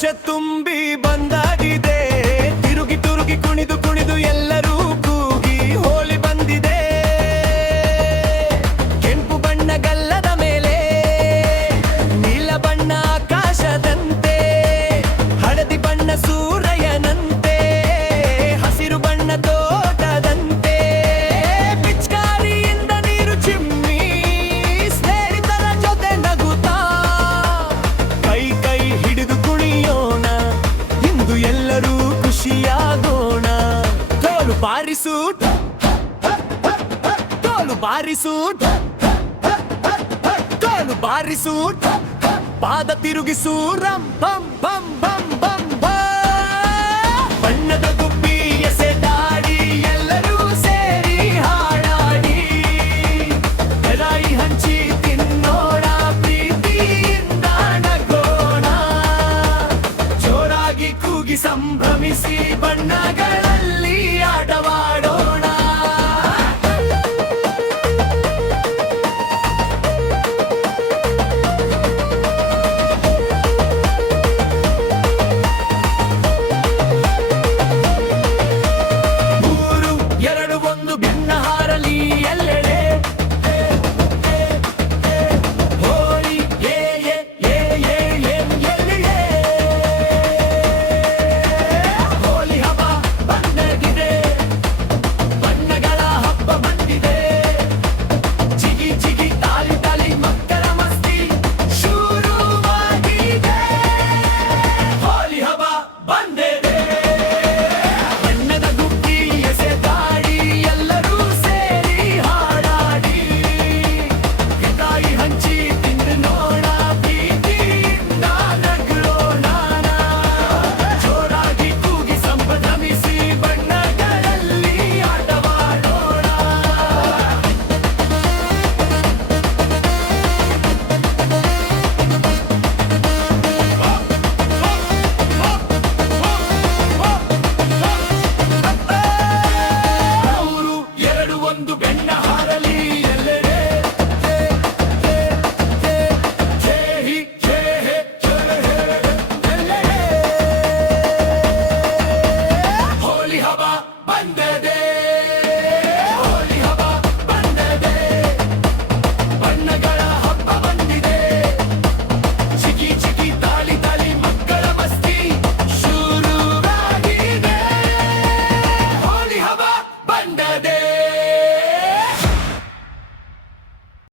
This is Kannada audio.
ವರ್ಷ ತುಂಬಿ ಬಂದಾಗಿದೆ, ತಿರುಗಿ ತುರುಗಿ ಕುಣಿದು ಕುಣಿದು ಎಲ್ಲರೂ ಕೂಗಿ ಹೋಳಿ ಬಂದಿದೆ. ಕೆಂಪು ಬಣ್ಣ ಗಲ್ಲದ ಮೇಲೆ, ನೀಲ ಬಣ್ಣ ಆಕಾಶದಂತೆ, ಹಳದಿ ಬಣ್ಣ ಸೂರ್ಯನಂತೆ, ಹಸಿರು ಬಣ್ಣ ತೋಟದಂತೆ, ಪಿಚ್ಕಾರಿಯಿಂದ ನೀರು ಚಿಮ್ಮಿ ಸ್ನೇಹಿತರ ಜೊತೆ ನಗುತ್ತಾ ಕೈ ಕೈ ಹಿಡಿದು ಕುಣಿಯೋಣ, ಇಂದು ಎಲ್ಲರೂ ಖುಷಿಯಾಗೋಣ. ತೋಲು ಬಾರಿಸು, ತೋಲು ಬಾರಿಸು, ತೋಲು ಬಾರಿಸು, ಪಾದ ತಿರುಗಿಸು, ರಂ ಪಂ ಪಂ ಪಂ.